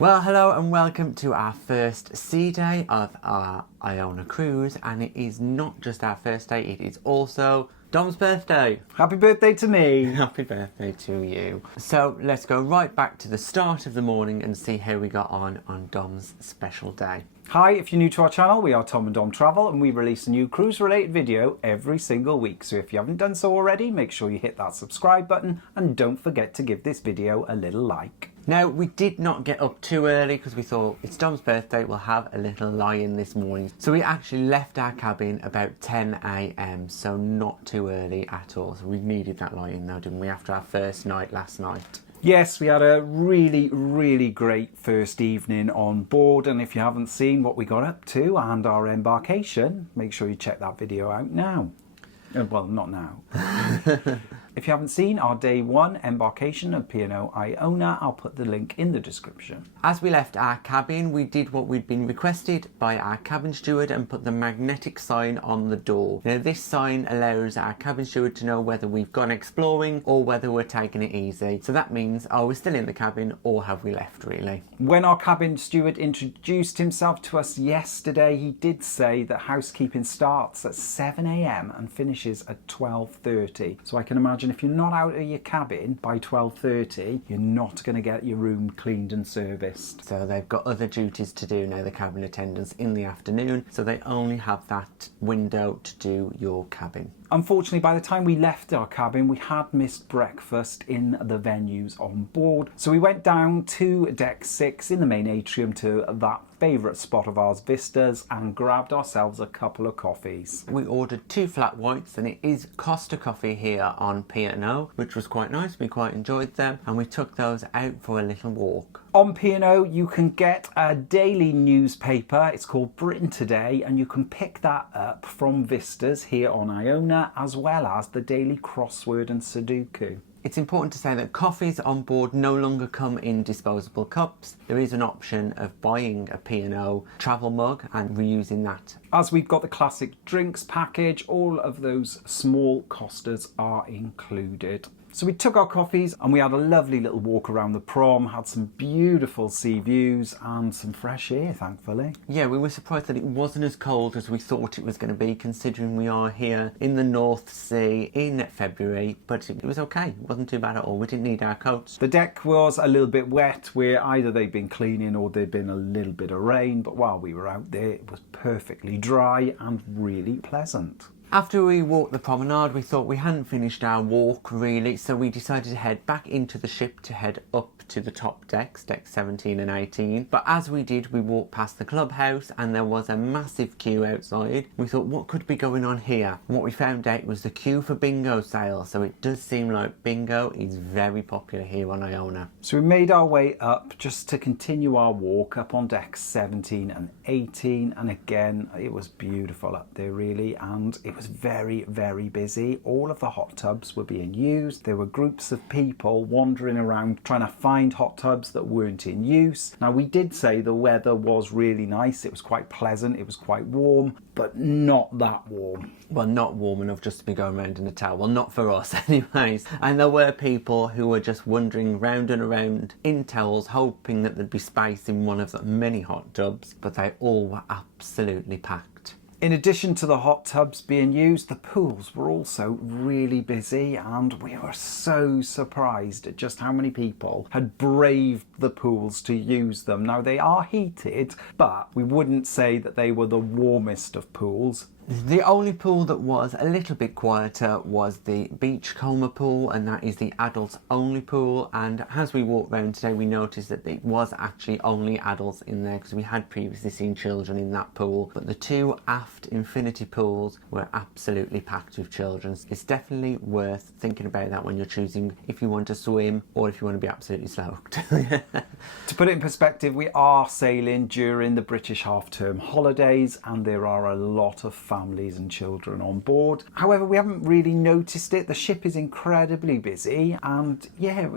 Well, hello and welcome to our first sea day of our Iona cruise, and it is not just our first day, it is also Dom's birthday. Happy birthday to me. Happy birthday to you. So let's go right back to the start of the morning and see how we got on Dom's special day. Hi, if you're new to our channel, we are Tom and Dom Travel and we release a new cruise related video every single week. So if you haven't done so already, make sure you hit that subscribe button and don't forget to give this video a little like. Now, we did not get up too early because we thought it's Dom's birthday, we'll have a little lie-in this morning. So we actually left our cabin about 10 AM, so not too early at all. So we needed that lie-in though, didn't we, after our first night last night? Yes, we had a really great first evening on board, and if you haven't seen what we got up to and our embarkation, make sure you check that video out now. Well, not now. If you haven't seen our day one embarkation of P&O Iona, I'll put the link in the description. As we left our cabin, we did what we'd been requested by our cabin steward and put the magnetic sign on the door. Now, this sign allows our cabin steward to know whether we've gone exploring or whether we're taking it easy. So that means, are we still in the cabin or have we left, really? When our cabin steward introduced himself to us yesterday, he did say that housekeeping starts at 7 AM and finishes at 12:30. So I can imagine if you're not out of your cabin by 12:30, you're not going to get your room cleaned and serviced. So they've got other duties to do now, the cabin attendants, in the afternoon, so they only have that window to do your cabin. Unfortunately, by the time we left our cabin, we had missed breakfast in the venues on board. So we went down to deck 6 in the main atrium to that favourite spot of ours, Vistas, and grabbed ourselves a couple of coffees. We ordered 2 flat whites, and it is Costa coffee here on P&O, which was quite nice. We quite enjoyed them, and we took those out for a little walk. On P&O, you can get a daily newspaper. It's called Britain Today, and you can pick that up from Vistas here on Iona, as well as the daily crossword and Sudoku. It's important to say that coffees on board no longer come in disposable cups. There is an option of buying a P&O travel mug and reusing that. As we've got the classic drinks package, all of those small Costas are included. So we took our coffees and we had a lovely little walk around the prom, had some beautiful sea views and some fresh air, thankfully. Yeah, we were surprised that it wasn't as cold as we thought it was going to be, considering we are here in the North Sea in February, but it was okay. It wasn't too bad at all. We didn't need our coats. The deck was a little bit wet, where either they'd been cleaning or there'd been a little bit of rain, but while we were out there, it was perfectly dry and really pleasant. After we walked the promenade, we thought we hadn't finished our walk really, so we decided to head back into the ship to head up to the top decks, decks 17 and 18. But as we did, we walked past the clubhouse and there was a massive queue outside. We thought, what could be going on here? And what we found out was the queue for bingo sale, so it does seem like bingo is very popular here on Iona. So we made our way up just to continue our walk up on decks 17 and 18, and again, it was beautiful up there really, and it was very busy. All of the hot tubs were being used. There were groups of people wandering around trying to find hot tubs that weren't in use. Now, we did say the weather was really nice. It was quite pleasant. It was quite warm, but not that warm. Well, not warm enough just to be going around in a towel. Well, not for us anyways. And there were people who were just wandering round and around in towels, hoping that there'd be space in one of the many hot tubs, but they all were absolutely packed. In addition to the hot tubs being used, the pools were also really busy, and we were so surprised at just how many people had braved the pools to use them. Now, they are heated, but we wouldn't say that they were the warmest of pools. The only pool that was a little bit quieter was the Beachcomber pool, and that is the adults only pool. And as we walked around today, we noticed that it was actually only adults in there, because we had previously seen children in that pool. But the 2 aft infinity pools were absolutely packed with children. It's definitely worth thinking about that when you're choosing if you want to swim or if you want to be absolutely soaked. To put it in perspective, we are sailing during the British half-term holidays, and there are a lot of families and children on board. However, we haven't really noticed it. The ship is incredibly busy, and yeah,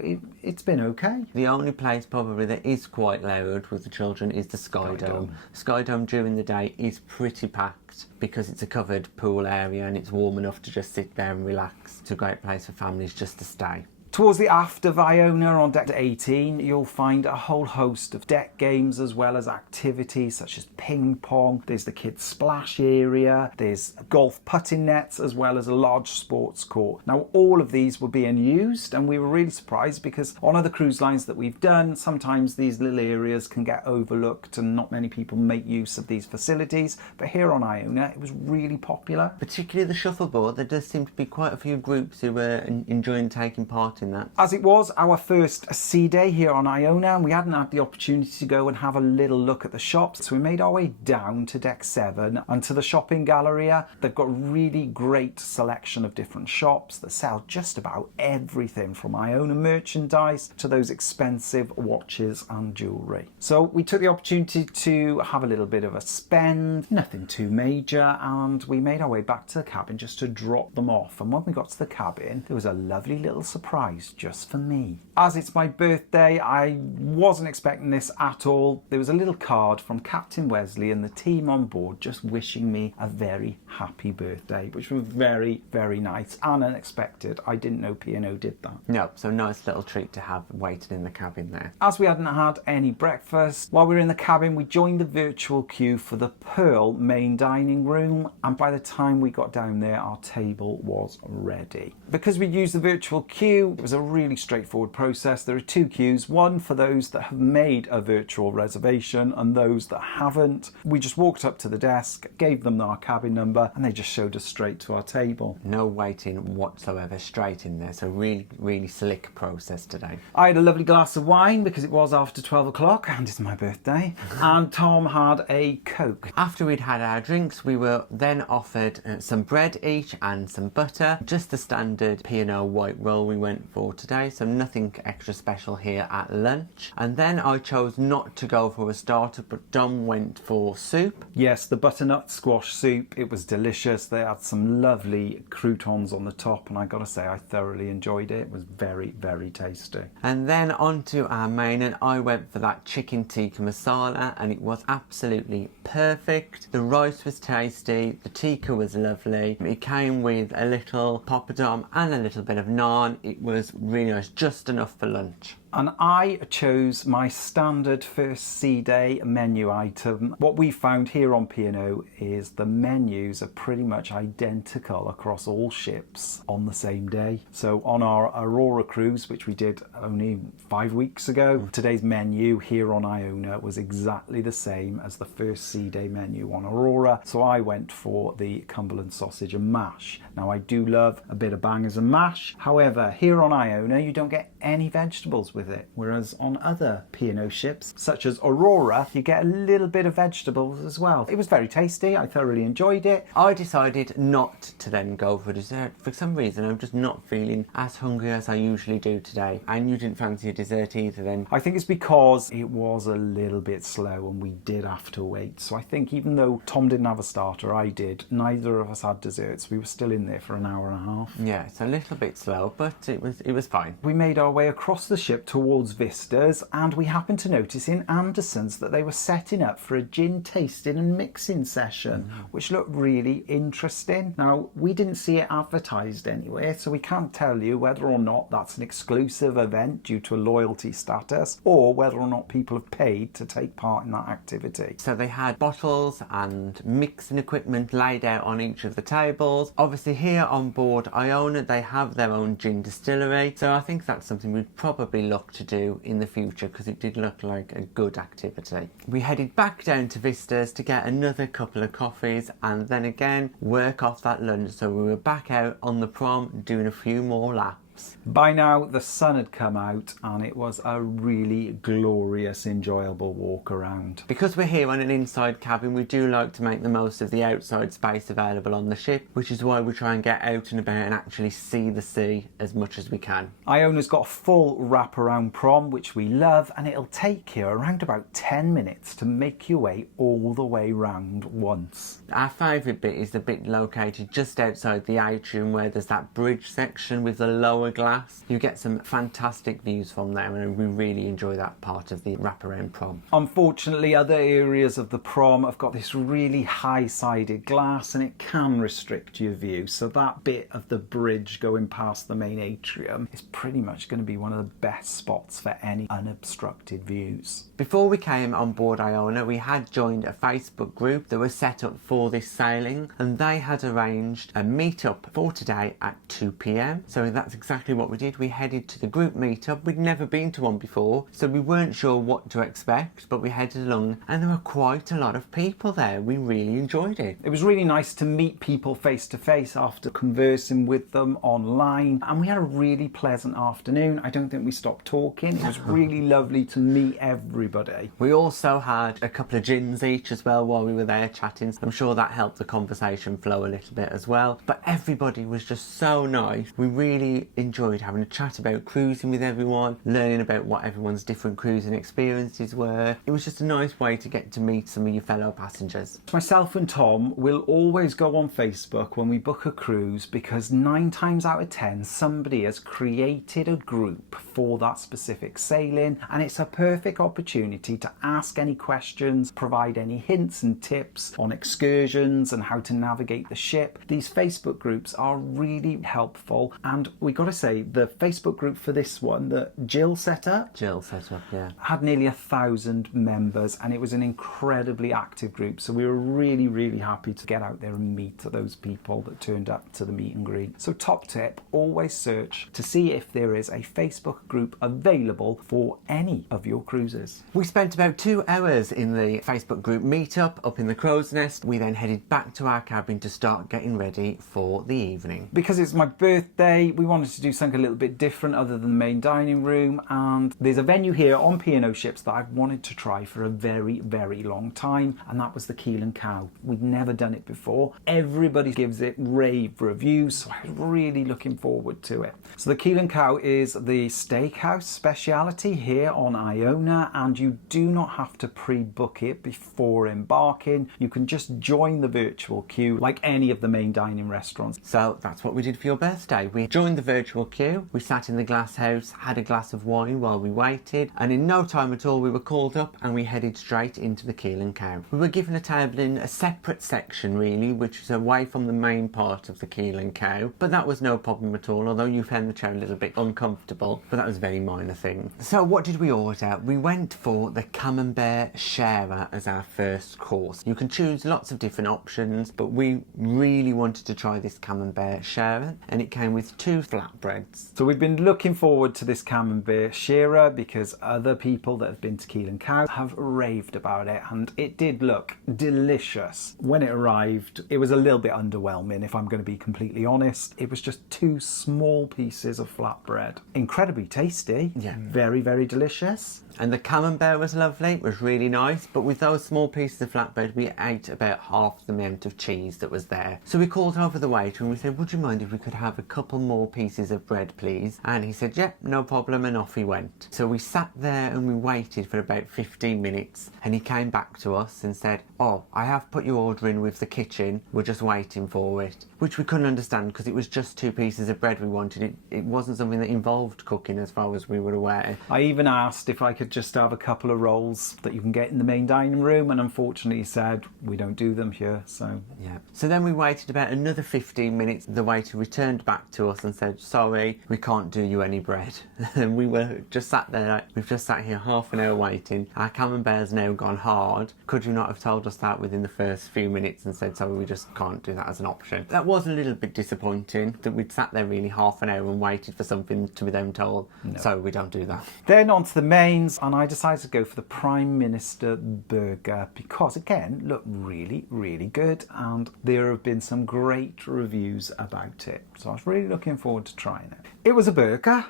it's been okay. The only place probably that is quite loud with the children is the Skydome. Skydome during the day is pretty packed because it's a covered pool area and it's warm enough to just sit there and relax. It's a great place for families just to stay. Towards the aft of Iona on deck 18, you'll find a whole host of deck games as well as activities such as ping pong. There's the kids splash area, there's golf putting nets as well as a large sports court. Now all of these were being used and we were really surprised because on other cruise lines that we've done, sometimes these little areas can get overlooked and not many people make use of these facilities. But here on Iona, it was really popular. Particularly the shuffleboard, there does seem to be quite a few groups who were enjoying taking part in that. As it was our first sea day here on Iona, and we hadn't had the opportunity to go and have a little look at the shops, so we made our way down to deck 7 and to the shopping galleria. They've got a really great selection of different shops that sell just about everything from Iona merchandise to those expensive watches and jewellery. So we took the opportunity to have a little bit of a spend, nothing too major, and we made our way back to the cabin just to drop them off. And when we got to the cabin, there was a lovely little surprise just for me. As it's my birthday, I wasn't expecting this at all. There was a little card from Captain Wesley and the team on board just wishing me a very happy birthday, which was very, very nice and unexpected. I didn't know P&O did that. No, so nice little treat to have waiting in the cabin there. As we hadn't had any breakfast, while we were in the cabin, we joined the virtual queue for the Pearl main dining room, and by the time we got down there, our table was ready. Because we used the virtual queue, it was a really straightforward process. There are 2 queues, one for those that have made a virtual reservation and those that haven't. We just walked up to the desk, gave them our cabin number, and they just showed us straight to our table. No waiting whatsoever, straight in there. So really, really slick process today. I had a lovely glass of wine because it was after 12 o'clock and it's my birthday. And Tom had a Coke. After we'd had our drinks, we were then offered some bread each and some butter. Just the standard P&O white roll we went for today, so nothing extra special here at lunch. And then I chose not to go for a starter, but Dom went for soup. Yes, the butternut squash soup, it was delicious. They had some lovely croutons on the top, and I gotta say I thoroughly enjoyed it. It was very, very tasty. And then on to our main, and I went for that chicken tikka masala, and it was absolutely perfect. The rice was tasty, the tikka was lovely. It came with a little poppadom and a little bit of naan. It was really nice, just enough for lunch. And I chose my standard first sea day menu item. What we found here on P&O is the menus are pretty much identical across all ships on the same day. So on our Aurora cruise, which we did only 5 weeks ago, today's menu here on Iona was exactly the same as the first sea day menu on Aurora. So I went for the Cumberland sausage and mash. Now I do love a bit of bangers and mash. However, here on Iona, you don't get any vegetables with it, whereas on other P&O ships such as Aurora you get a little bit of vegetables as well. It was very tasty, I thoroughly enjoyed it. I decided not to then go for dessert. For some reason I'm just not feeling as hungry as I usually do today. And you didn't fancy a dessert either then? I think it's because it was a little bit slow and we did have to wait. So I think even though Tom didn't have a starter, I did, neither of us had desserts. We were still in there for an hour and a half. Yeah, it's a little bit slow, but it was fine. We made our way across the ship towards Vistas, and we happened to notice in Anderson's that they were setting up for a gin tasting and mixing session, which looked really interesting. Now, we didn't see it advertised anywhere, so we can't tell you whether or not that's an exclusive event due to a loyalty status, or whether or not people have paid to take part in that activity. So they had bottles and mixing equipment laid out on each of the tables. Obviously here on board Iona, they have their own gin distillery, so I think that's something we'd probably look to do in the future because it did look like a good activity. We headed back down to Vistas to get another couple of coffees and then again work off that lunch, so we were back out on the prom doing a few more laps. By now the sun had come out and it was a really glorious, enjoyable walk around. Because we're here on an inside cabin, we do like to make the most of the outside space available on the ship, which is why we try and get out and about and actually see the sea as much as we can. Iona's got a full wraparound prom, which we love, and it'll take you around about 10 minutes to make your way all the way round once. Our favourite bit is the bit located just outside the atrium where there's that bridge section with the lower lower glass. You get some fantastic views from there, and we really enjoy that part of the wraparound prom. Unfortunately, other areas of the prom have got this really high-sided glass and it can restrict your view. So that bit of the bridge going past the main atrium is pretty much going to be one of the best spots for any unobstructed views. Before we came on board Iona, we had joined a Facebook group that was set up for this sailing, and they had arranged a meet-up for today at 2 p.m. So that's exactly what we did. We headed to the group meet-up. We'd never been to one before, so we weren't sure what to expect, but we headed along and there were quite a lot of people there. We really enjoyed it. It was really nice to meet people face to face after conversing with them online, and we had a really pleasant afternoon. I don't think we stopped talking. It was really lovely to meet everybody. We also had a couple of gins each as well while we were there chatting. I'm sure that helped the conversation flow a little bit as well. But everybody was just so nice. We really enjoyed having a chat about cruising with everyone, learning about what everyone's different cruising experiences were. It was just a nice way to get to meet some of your fellow passengers. Myself and Tom will always go on Facebook when we book a cruise, because 9 times out of 10 somebody has created a group for that specific sailing, and it's a perfect opportunity to ask any questions, provide any hints and tips on excursions and how to navigate the ship. These Facebook groups are really helpful, and we got to say the Facebook group for this one that Jill set up, Yeah. had nearly 1,000 members, and it was an incredibly active group. So we were really happy to get out there and meet those people that turned up to the meet and greet. So top tip, always search to see if there is a Facebook group available for any of your cruises. We spent about 2 hours in the Facebook group meetup up in the Crow's Nest. We then headed back to our cabin to start getting ready for the evening. Because it's my birthday, we wanted to do something a little bit different other than the main dining room, and there's a venue here on P&O ships that I've wanted to try for a very long time, and that was the Keel Cow. We'd never done it before. Everybody gives it rave reviews, so I was really looking forward to it. So the Keel Cow is the steakhouse speciality here on Iona, and you do not have to pre-book it before embarking. You can just join the virtual queue like any of the main dining restaurants. So that's what we did for your birthday. We joined the virtual queue, we sat in the glass house, had a glass of wine while we waited, and in no time at all we were called up and we headed straight into the Keel Cow. We were given a table in a separate section really, which was away from the main part of the Keel Cow, but that was no problem at all, although you found the chair a little bit uncomfortable, but that was a very minor thing. So what did we order? We went for the camembert sharer as our first course. You can choose lots of different options, but we really wanted to try this camembert sharer, and it came with 2 flatbreads. So we've been looking forward to this camembert sharer because other people that have been to Keel Cow have raved about it, and it did look delicious. When it arrived, it was a little bit underwhelming, if I'm going to be completely honest. It was just 2 small pieces of flatbread. Incredibly tasty. Yeah. Very delicious. And the camembert was lovely, it was really nice, but with those small pieces of flatbread we ate about half the amount of cheese that was there. So we called over the waiter and we said, would you mind if we could have a couple more pieces of bread please? And he said, yep, no problem, and off he went. So we sat there and we waited for about 15 minutes, and he came back to us and said, oh, I have put your order in with the kitchen, we're just waiting for it. Which we couldn't understand because it was just 2 pieces of bread we wanted. It wasn't something that involved cooking as far as we were aware. I even asked if I could just have a couple of rolls that you can get in the main dining room, and unfortunately he said we don't do them here. So yeah. So then we waited about another 15 minutes. The waiter returned back to us and said, sorry, we can't do you any bread. And we were just sat there, we've just sat here half an hour waiting. Our camembert's now gone hard. Could you not have told us that within the first few minutes and said, sorry, we just can't do that as an option? That was a little bit disappointing that we'd sat there really half an hour and waited for something to be then told, no. So we don't do that. Then on to the mains, and I decided to go for the Prime Minister burger because, again, looked really good, and there have been some great reviews about it. So I was really looking forward to trying it. It was a burger.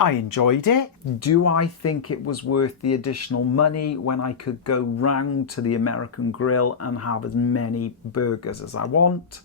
I enjoyed it. Do I think it was worth the additional money when I could go round to the American Grill and have as many burgers as I want?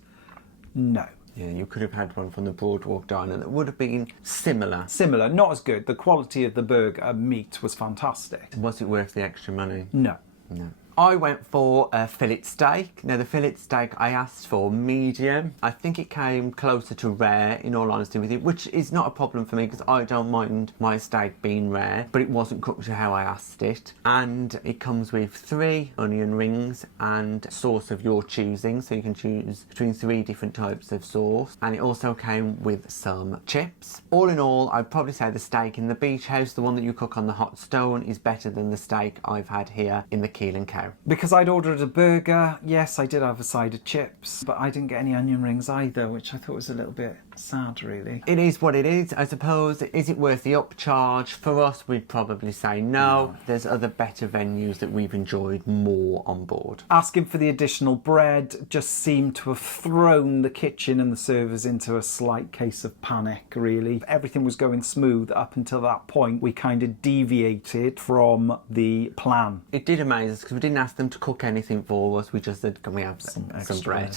No. Yeah, you could have had one from the Boardwalk Diner that would have been similar. Similar, not as good. The quality of the burger meat was fantastic. Was it worth the extra money? No. No. I went for a fillet steak. Now the fillet steak I asked for medium. I think it came closer to rare, in all honesty with you, which is not a problem for me because I don't mind my steak being rare, but it wasn't cooked to how I asked it. And it comes with 3 onion rings and sauce of your choosing, so you can choose between 3 different types of sauce. And it also came with some chips. All in all, I'd probably say the steak in the beach house, the one that you cook on the hot stone, is better than the steak I've had here in the Keel Cow. Because I'd ordered a burger, yes, I did have a side of chips, but I didn't get any onion rings either, which I thought was a little bit sad, really. It is what it is, I suppose. Is it worth the upcharge? For us, we'd probably say no. There's other better venues that we've enjoyed more on board. Asking for the additional bread just seemed to have thrown the kitchen and the servers into a slight case of panic, really. Everything was going smooth up until that point. We kind of deviated from the plan. It did amaze us because we didn't ask them to cook anything for us. We just said, can we have some bread?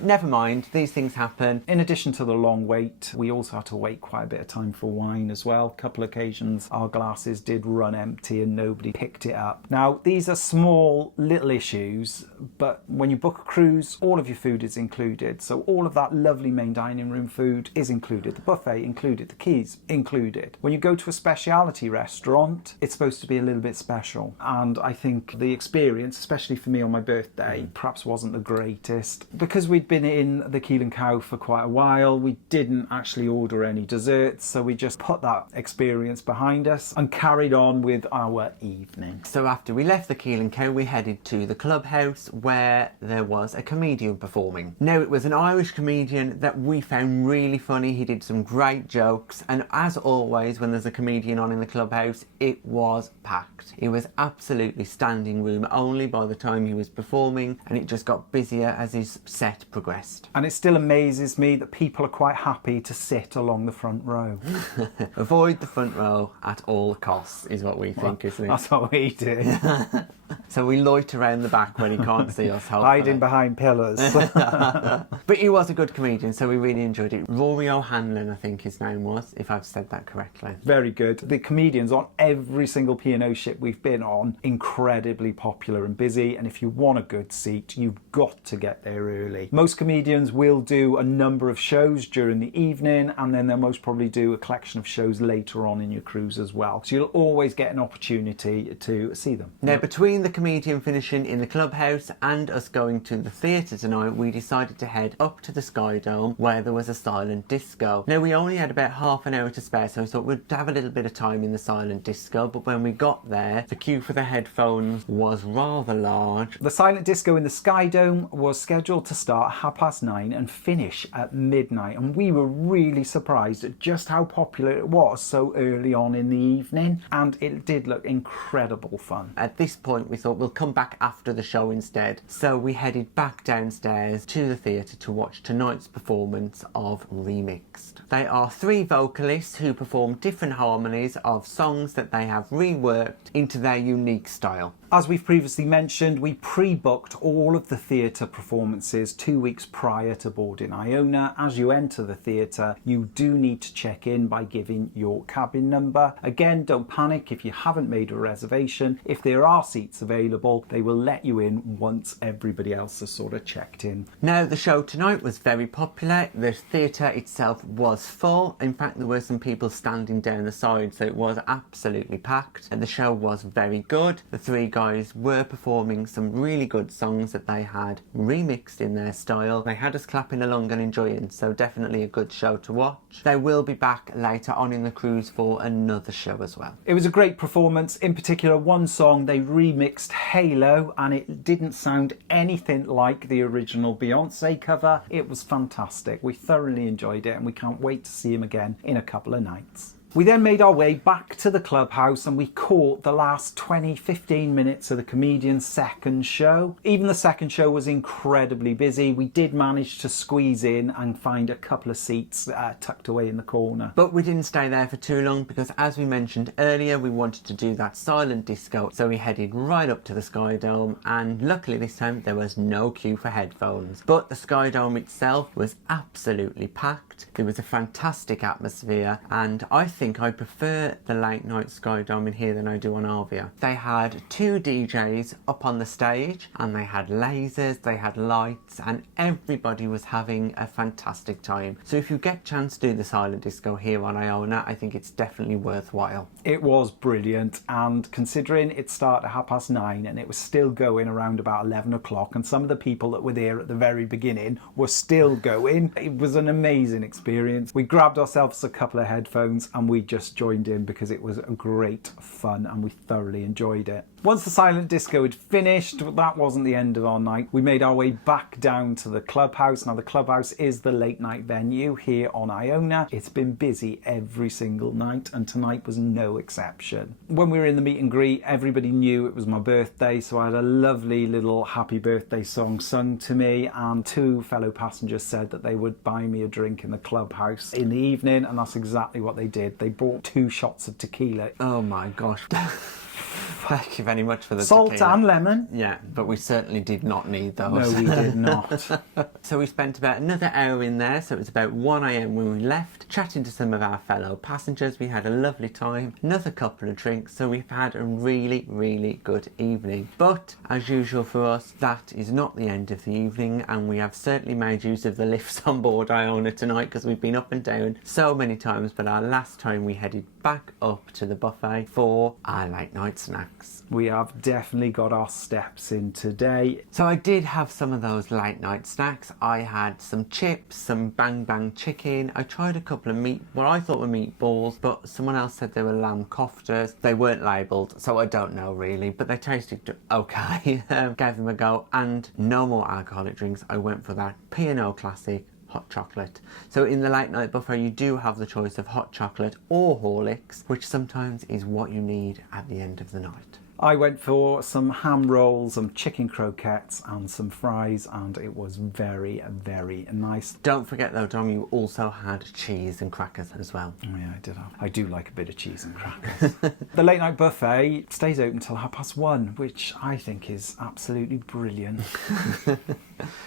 Never mind, these things happen. In addition to the long wait, we also had to wait quite a bit of time for wine as well. A couple of occasions our glasses did run empty and nobody picked it up. Now, these are small little issues, but when you book a cruise, all of your food is included. So all of that lovely main dining room food is included. The buffet included, the keys included. When you go to a speciality restaurant, it's supposed to be a little bit special. And I think the experience, especially for me on my birthday, perhaps wasn't the greatest. Because we'd been in the Keel Cow for quite a while, we didn't actually order any desserts, so we just put that experience behind us and carried on with our evening. So after we left the Keel Cow, we headed to the clubhouse where there was a comedian performing. Now, it was an Irish comedian that we found really funny. He did some great jokes, and as always when there's a comedian on in the clubhouse, it was packed. It was absolutely standing room only by the time he was performing, and it just got busier as his set progressed. And it still amazes me that people are quite happy to sit along the front row. Avoid the front row at all costs is what we think, isn't it? That's what we do. So we loiter around the back when he can't see us, hopefully. Hiding behind pillars. But he was a good comedian, so we really enjoyed it. Rory O'Hanlon, I think his name was, if I've said that correctly. Very good. The comedians on every single P&O ship we've been on, incredibly popular and busy, and if you want a good seat, you've got to get there early. Most comedians will do a number of shows during the evening, and then they'll most probably do a collection of shows later on in your cruise as well. So you'll always get an opportunity to see them. Now, between the comedian finishing in the clubhouse and us going to the theatre tonight, we decided to head up to the Skydome where there was a silent disco. Now, we only had about half an hour to spare, so we thought we'd have a little bit of time in the silent disco, but when we got there, the queue for the headphones was rather large. The silent disco in the Skydome was scheduled to start at 9:30 and finish at midnight, and we were really surprised at just how popular it was so early on in the evening, and it did look incredible fun. At this point, we thought we'll come back after the show instead, so we headed back downstairs to the theatre to watch tonight's performance of Remixed. They are 3 vocalists who perform different harmonies of songs that they have reworked into their unique style. As we've previously mentioned, we pre-booked all of the theatre performances 2 weeks prior to boarding Iona. As you enter the theatre, you do need to check in by giving your cabin number. Again, don't panic if you haven't made a reservation. If there are seats available, they will let you in once everybody else has sort of checked in. Now, the show tonight was very popular. The theatre itself was full. In fact, there were some people standing down the side, so it was absolutely packed. And the show was very good. The 3 guys were performing some really good songs that they had remixed in their style. They had us clapping along and enjoying, so definitely a good show to watch. They will be back later on in the cruise for another show as well. It was a great performance. In particular, one song they remixed, Halo, and it didn't sound anything like the original Beyonce cover. It was fantastic. We thoroughly enjoyed it, and we can't wait to see him again in a couple of nights. We then made our way back to the clubhouse and we caught the last 20-15 minutes of the comedian's second show. Even the second show was incredibly busy. We did manage to squeeze in and find a couple of seats tucked away in the corner. But we didn't stay there for too long because, as we mentioned earlier, we wanted to do that silent disco. So we headed right up to the Skydome, and luckily this time there was no queue for headphones. But the Skydome itself was absolutely packed. packed. It was a fantastic atmosphere, and I think I prefer the late night Skydome in here than I do on Arvia. They had 2 DJs up on the stage, and they had lasers, they had lights, and everybody was having a fantastic time. So if you get a chance to do the silent disco here on Iona, I think it's definitely worthwhile. It was brilliant, and considering it started at 9:30 and it was still going around about 11 o'clock, and some of the people that were there at the very beginning were still going, it was an amazing experience. We grabbed ourselves a couple of headphones and we just joined in because it was great fun and we thoroughly enjoyed it. Once the silent disco had finished, that wasn't the end of our night. We made our way back down to the clubhouse. Now the clubhouse is the late night venue here on Iona. It's been busy every single night, and tonight was no exception. When we were in the meet and greet, everybody knew it was my birthday, so I had a lovely little happy birthday song sung to me, and 2 fellow passengers said that they would buy me a drink in the clubhouse in the evening, and that's exactly what they did. They bought 2 shots of tequila. Oh my gosh. Thank you very much for the Salt tequila. and lemon. Yeah, but we certainly did not need those. No, we did not. So we spent about another hour in there, so it was about 1 AM when we left, chatting to some of our fellow passengers. We had a lovely time, another couple of drinks, so we've had a really, really good evening. But, as usual for us, that is not the end of the evening, and we have certainly made use of the lifts on board Iona tonight, because we've been up and down so many times, but our last time we headed back up to the buffet for our late night snacks. We have definitely got our steps in today. So I did have some of those late night snacks. I had some chips, some bang bang chicken. I tried a couple of what I thought were meatballs, but someone else said they were lamb koftas. They weren't labelled, so I don't know really, but they tasted okay. Gave them a go, and no more alcoholic drinks. I went for that P&O Classic hot chocolate. So in the late night buffet you do have the choice of hot chocolate or Horlicks, which sometimes is what you need at the end of the night. I went for some ham rolls, some chicken croquettes and some fries, and it was very, very nice. Don't forget though, Dom, you also had cheese and crackers as well. Oh yeah, I did have. I do like a bit of cheese and crackers. The late night buffet stays open until 1:30, which I think is absolutely brilliant.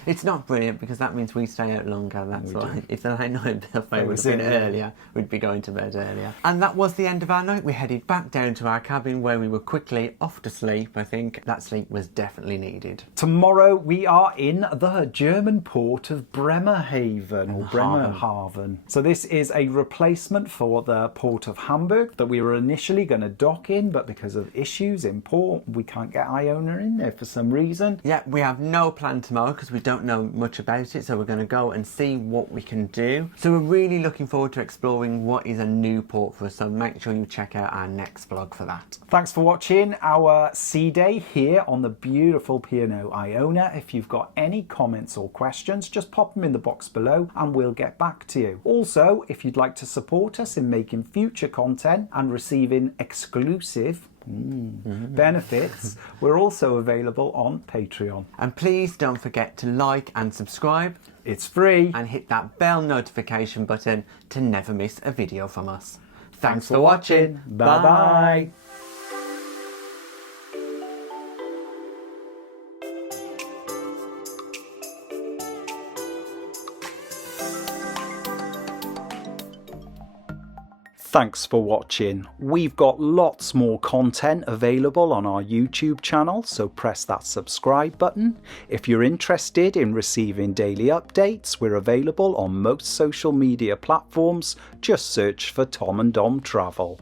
It's not brilliant because that means we stay out longer, that's why. If the late night buffet was been earlier, we'd be going to bed earlier. And that was the end of our night. We headed back down to our cabin where we were quickly off to sleep. I think that sleep was definitely needed. Tomorrow we are in the German port of Bremerhaven, or Bremerhaven. So this is a replacement for the port of Hamburg that we were initially going to dock in, but because of issues in port, we can't get Iona in there for some reason. Yeah, we have no plan tomorrow because we don't know much about it, so we're going to go and see what we can do. So we're really looking forward to exploring what is a new port for us, so make sure you check out our next vlog for that. Thanks for watching our sea day here on the beautiful P&O Iona. If you've got any comments or questions, just pop them in the box below and we'll get back to you. Also, if you'd like to support us in making future content and receiving exclusive benefits, we're also available on Patreon. And please don't forget to like and subscribe. It's free. And hit that bell notification button to never miss a video from us. Thanks for watching. Bye bye. Thanks for watching. We've got lots more content available on our YouTube channel, so press that subscribe button. If you're interested in receiving daily updates, we're available on most social media platforms. Just search for Tom and Dom Travel.